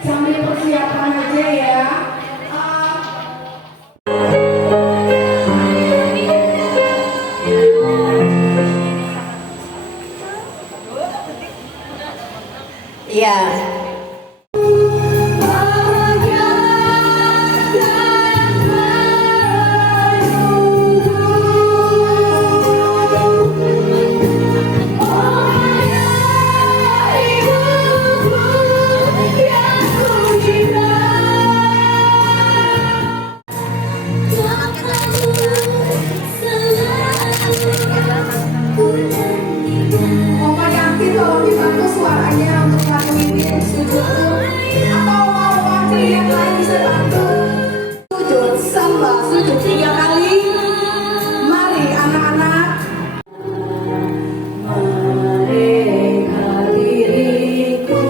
Sambil persiapan aja ya. Iya. Oma Yanti tolong dibantu suaranya untuk lagu ini sujud atau mau wakil yang lain bisa bantu sujud samba sujud 3 kali. Mari anak-anak. Mereka diriku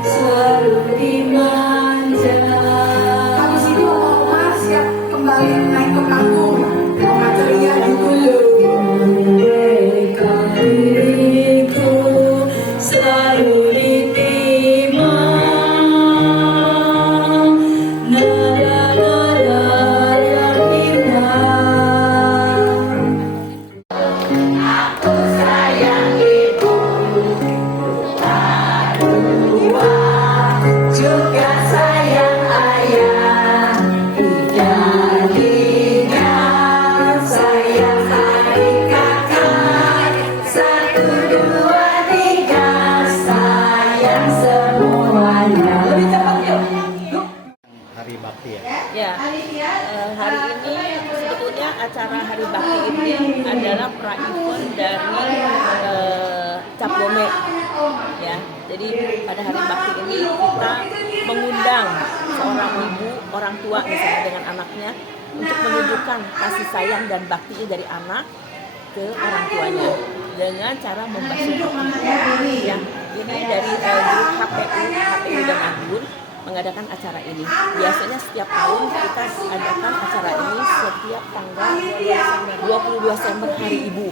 selalu dimanja. Habis itu oma siap kembali naik ke panggung. Oma ceria dulu. Hari Bakti ya? Ya, hari ini sebetulnya acara Hari Bakti ini adalah pra-event dari Cap Gome. Ya, jadi pada Hari Bakti ini kita mengundang seorang ibu, orang tua misalnya dengan anaknya untuk menunjukkan kasih sayang dan bakti dari anak ke orang tuanya dengan cara membasuh hati. Ya, ini dari grup HPU dan Anggun mengadakan acara ini. Biasanya setiap tahun kita adakan acara ini setiap tanggal 22 Desember Hari Ibu.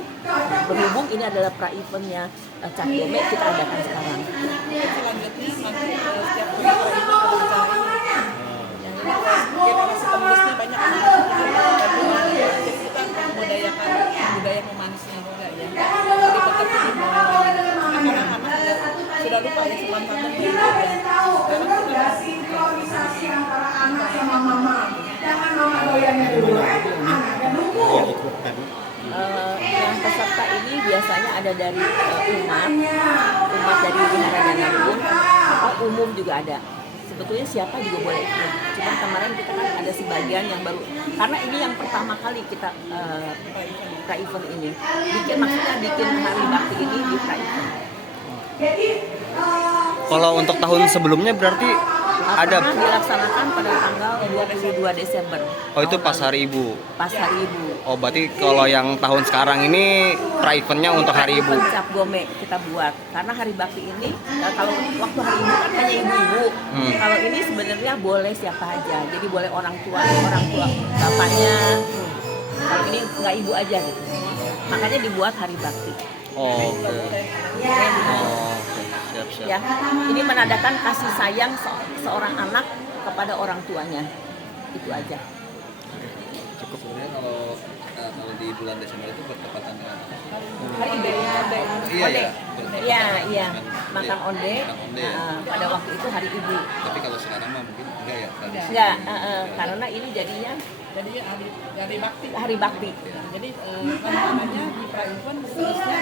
Berhubung ini adalah pra-eventnya Cap Gome, kita adakan sekarang. Selanjutnya nanti setiap acara itu ada acara ini. Kita masih penulisnya banyak jadi kita membudayakan budaya memanisnya juga ya. Jadi tetap ini anak-anak sudah lupa ya sebelum tahun ya. Koordinasi antara anak sama mama. Jangan mama goyangnya dulu. Anak dan nunggu. Yang peserta ini biasanya ada dari umat dari Wihara Danabun, atau umum juga ada. Sebetulnya siapa juga boleh ikut. Cuma kemarin kita kan ada sebagian yang baru, karena ini yang pertama kali kita pra-event ini. Maksudnya bikin Hari Bakti ini di pra-event. Kalau untuk tahun sebelumnya berarti ada pernah dilaksanakan pada tanggal 22 Desember. Oh, itu pas Hari Ibu. Pas Hari Ibu. Oh, berarti kalau yang tahun sekarang ini pra-eventnya untuk Hari Ibu. Cap Gome kita buat karena Hari Bakti ini kalau waktu Hari Ibu kan hanya ibu-ibu. Kalau ini sebenarnya boleh siapa aja. Jadi boleh orang tua bapaknya. Kalau ini nggak ibu aja gitu. Makanya dibuat Hari Bakti. Oh, oke. Oh, siap. Ya, ini menandakan kasih sayang seorang anak kepada orang tuanya. Itu aja. Cukup. Sebenarnya kalau di bulan Desember itu bertepatan dengan Hari Ibu. Iya. Iya. Makan onde. Pada waktu itu Hari Ibu. Tapi kalau sekarang mah mungkin enggak ya tradisi. Enggak, karena ini jadinya Jadi hari bakti. Hari Bakti. Jadi rencananya di pra-event seterusnya